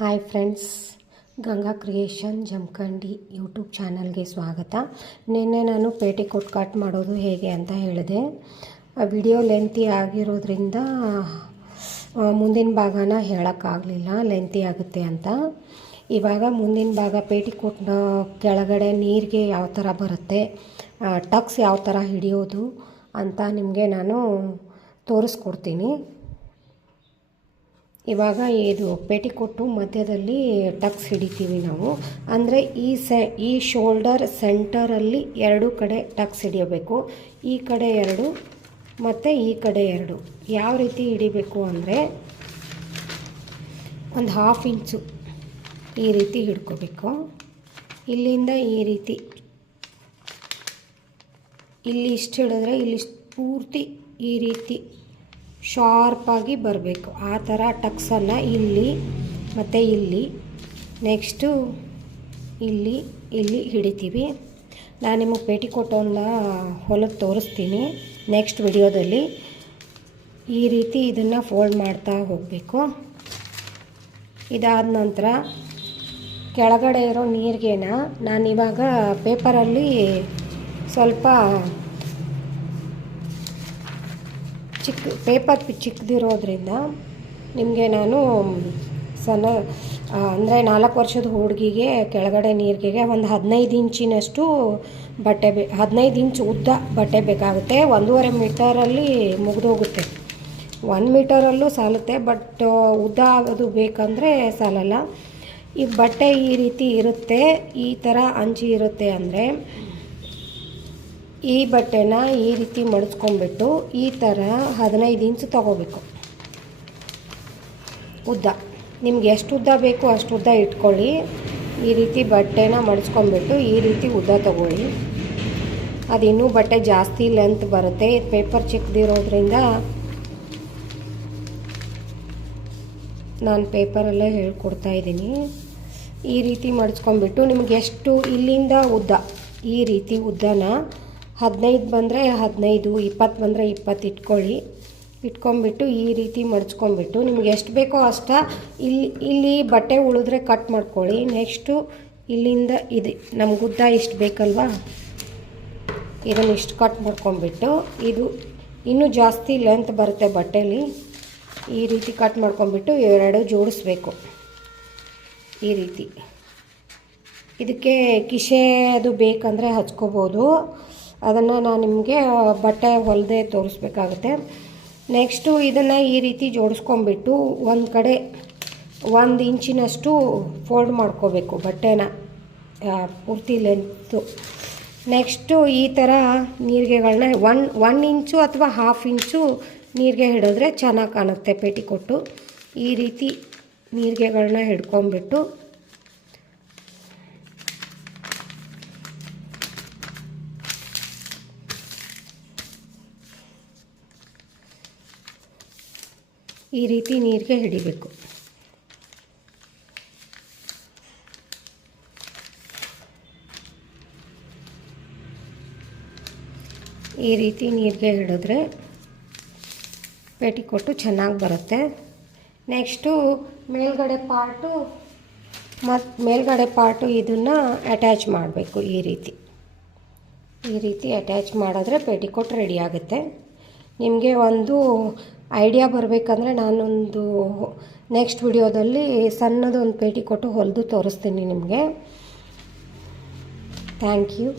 Hi friends, Ganga creation Jamkhandi YouTube ಚಾನಲ್ಗೆ ಸ್ವಾಗತ. ನಿನ್ನೆ ನಾನು ಪೇಟಿಕೋಟ್ ಕಟ್ ಮಾಡೋದು ಹೇಗೆ ಅಂತ ಹೇಳಿದೆ. ವಿಡಿಯೋ ಲೆಂತಿ ಆಗಿರೋದ್ರಿಂದ ಮುಂದಿನ ಭಾಗನ ಹೇಳೋಕ್ಕಾಗಲಿಲ್ಲ, ಲೆಂತಿ ಆಗುತ್ತೆ ಅಂತ. ಇವಾಗ ಮುಂದಿನ ಭಾಗ ಪೇಟಿಕೋಟ್ನ ಕೆಳಗಡೆ ನೀರಿಗೆ ಯಾವ ಥರ ಬರುತ್ತೆ, ಟಕ್ಸ್ ಯಾವ ಥರ ಹಿಡಿಯೋದು ಅಂತ ನಿಮಗೆ ನಾನು ತೋರಿಸ್ಕೊಡ್ತೀನಿ. ಇವಾಗ ಇದು ಪೇಟಿಕೋಟು ಮಧ್ಯದಲ್ಲಿ ಟಕ್ಸ್ ಹಿಡಿತೀವಿ ನಾವು. ಅಂದರೆ ಈ ಶೋಲ್ಡರ್ ಸೆಂಟರಲ್ಲಿ ಎರಡು ಕಡೆ ಟಕ್ಸ್ ಹಿಡಿಯಬೇಕು. ಈ ಕಡೆ ಎರಡು ಮತ್ತು ಈ ಕಡೆ ಎರಡು. ಯಾವ ರೀತಿ ಹಿಡಿಬೇಕು ಅಂದರೆ ಒಂದು 1/2 ಇಂಚು ಈ ರೀತಿ ಹಿಡ್ಕೋಬೇಕು. ಇಲ್ಲಿಂದ ಈ ರೀತಿ ಇಲ್ಲಿ ಇಷ್ಟು ಹಿಡಿದ್ರೆ ಇಲ್ಲಿ ಪೂರ್ತಿ ಈ ರೀತಿ ಶಾರ್ಪಾಗಿ ಬರಬೇಕು. ಆ ಥರ ಟಕ್ಸನ್ನು ಇಲ್ಲಿ ಮತ್ತು ಇಲ್ಲಿ, ನೆಕ್ಸ್ಟು ಇಲ್ಲಿ ಹಿಡಿತೀವಿ. ನಾನು ನಿಮಗೆ ಪೇಟಿಕೋಟನ್ನು ಹೊಲಕ್ಕೆ ತೋರಿಸ್ತೀನಿ ನೆಕ್ಸ್ಟ್ ವಿಡಿಯೋದಲ್ಲಿ. ಈ ರೀತಿ ಇದನ್ನು ಫೋಲ್ಡ್ ಮಾಡ್ತಾ ಹೋಗಬೇಕು. ಇದಾದ ನಂತರ ಕೆಳಗಡೆ ಇರೋ ನೀರಿಗೆನ ನಾನಿವಾಗ ಪೇಪರಲ್ಲಿ ಸ್ವಲ್ಪ ಪೇಪರ್ ಚಿಕ್ಕದಿರೋದ್ರಿಂದ ನಿಮಗೆ ನಾನು ಅಂದರೆ 4 ವರ್ಷದ ಹುಡುಗಿಗೆ ಕೆಳಗಡೆ ನೀರಿಗೆ ಒಂದು 15 ಇಂಚಿನಷ್ಟು ಬಟ್ಟೆ 15 ಇಂಚ್ ಉದ್ದ ಬಟ್ಟೆ ಬೇಕಾಗುತ್ತೆ. 1.5 ಮೀಟರಲ್ಲಿ ಮುಗಿದೋಗುತ್ತೆ. 1 ಮೀಟರಲ್ಲೂ ಸಾಲುತ್ತೆ, ಬಟ್ ಉದ್ದ ಅದು ಬೇಕಂದರೆ ಸಾಲಲ್ಲ. ಈ ಬಟ್ಟೆ ಈ ರೀತಿ ಇರುತ್ತೆ, ಈ ಥರ ಅಂಚಿ ಇರುತ್ತೆ. ಅಂದರೆ ಈ ಬಟ್ಟೆನ ಈ ರೀತಿ ಮಡಿಸ್ಕೊಂಡ್ಬಿಟ್ಟು ಈ ಥರ 15 ಇಂಚು ತೊಗೋಬೇಕು ಉದ್ದ. ನಿಮ್ಗೆ ಎಷ್ಟು ಉದ್ದ ಬೇಕು ಅಷ್ಟು ಉದ್ದ ಇಟ್ಕೊಳ್ಳಿ. ಈ ರೀತಿ ಬಟ್ಟೆನ ಮಡಿಸ್ಕೊಂಡ್ಬಿಟ್ಟು ಈ ರೀತಿ ಉದ್ದ ತೊಗೊಳ್ಳಿ. ಅದು ಇನ್ನೂ ಬಟ್ಟೆ ಜಾಸ್ತಿ ಲೆಂತ್ ಬರುತ್ತೆ. ಪೇಪರ್ ಚಿಕ್ಕದಿರೋದ್ರಿಂದ ನಾನು ಪೇಪರಲ್ಲೇ ಹೇಳ್ಕೊಡ್ತಾ ಇದ್ದೀನಿ. ಈ ರೀತಿ ಮಡಿಸ್ಕೊಂಡ್ಬಿಟ್ಟು ನಿಮ್ಗೆ ಎಷ್ಟು ಇಲ್ಲಿಂದ ಉದ್ದ, ಈ ರೀತಿ ಉದ್ದನ 15 ಬಂದರೆ 15, 20 ಬಂದರೆ 20 ಇಟ್ಕೊಂಡ್ಬಿಟ್ಟು ಈ ರೀತಿ ಮಡಿಸ್ಕೊಂಡ್ಬಿಟ್ಟು ನಿಮ್ಗೆ ಎಷ್ಟು ಬೇಕೋ ಅಷ್ಟ ಇಲ್ಲಿ ಬಟ್ಟೆ ಉಳಿದ್ರೆ ಕಟ್ ಮಾಡ್ಕೊಳ್ಳಿ. ನೆಕ್ಸ್ಟು ಇಲ್ಲಿಂದ ಇದು ನಮ್ಗೆ ಉದ್ದ ಇಷ್ಟು ಬೇಕಲ್ವಾ, ಇದನ್ನು ಇಷ್ಟು ಕಟ್ ಮಾಡ್ಕೊಂಡ್ಬಿಟ್ಟು ಇದು ಇನ್ನೂ ಜಾಸ್ತಿ ಲೆಂತ್ ಬರುತ್ತೆ ಬಟ್ಟೆಲಿ. ಈ ರೀತಿ ಕಟ್ ಮಾಡ್ಕೊಂಡ್ಬಿಟ್ಟು ಎರಡು ಜೋಡಿಸ್ಬೇಕು. ಈ ರೀತಿ ಇದಕ್ಕೆ ಕಿಸೆ ಅದು ಬೇಕಂದರೆ ಹಚ್ಕೋಬೋದು. ಅದನ್ನು ನಾನು ನಿಮಗೆ ಬಟ್ಟೆ ಹೊಲಿದೆ ತೋರಿಸ್ಬೇಕಾಗುತ್ತೆ. ನೆಕ್ಸ್ಟು ಇದನ್ನು ಈ ರೀತಿ ಜೋಡಿಸ್ಕೊಂಡ್ಬಿಟ್ಟು ಒಂದು ಕಡೆ 1 ಇಂಚಿನಷ್ಟು ಫೋಲ್ಡ್ ಮಾಡ್ಕೋಬೇಕು ಬಟ್ಟೆನ ಪೂರ್ತಿ ಲೆಂತು. ನೆಕ್ಸ್ಟು ಈ ಥರ ನೀರಿಗೆಗಳನ್ನ 1 ಇಂಚು ಅಥವಾ 1/2 ಇಂಚು ನೀರಿಗೆ ಹಿಡಿದ್ರೆ ಚೆನ್ನಾಗಿ ಕಾಣುತ್ತೆ ಪೇಟಿಕೋಟು. ಈ ರೀತಿ ನೀರಿಗೆಗಳನ್ನ ಹಿಡ್ಕೊಂಡ್ಬಿಟ್ಟು ಈ ರೀತಿ ನೀರಿಗೆ ಹಿಡಿಬೇಕು. ಈ ರೀತಿ ನೀರಿಗೆ ಹಿಡಿದ್ರೆ ಪೇಟಿಕೋಟು ಚೆನ್ನಾಗಿ ಬರುತ್ತೆ. ನೆಕ್ಸ್ಟು ಮೇಲ್ಗಡೆ ಪಾರ್ಟು ಇದನ್ನು ಅಟ್ಯಾಚ್ ಮಾಡಬೇಕು. ಈ ರೀತಿ ಅಟ್ಯಾಚ್ ಮಾಡಿದ್ರೆ ಪೇಟಿಕೋಟ್ ರೆಡಿ ಆಗುತ್ತೆ. ನಿಮಗೆ ಒಂದು ಐಡಿಯಾ ಬರಬೇಕಂದ್ರೆ ನಾನೊಂದು ನೆಕ್ಸ್ಟ್ ವಿಡಿಯೋದಲ್ಲಿ ಸಣ್ಣದೊಂದು ಪೇಟಿಕೋಟು ಹೊಲಿದು ತೋರಿಸ್ತೀನಿ ನಿಮಗೆ. Thank you.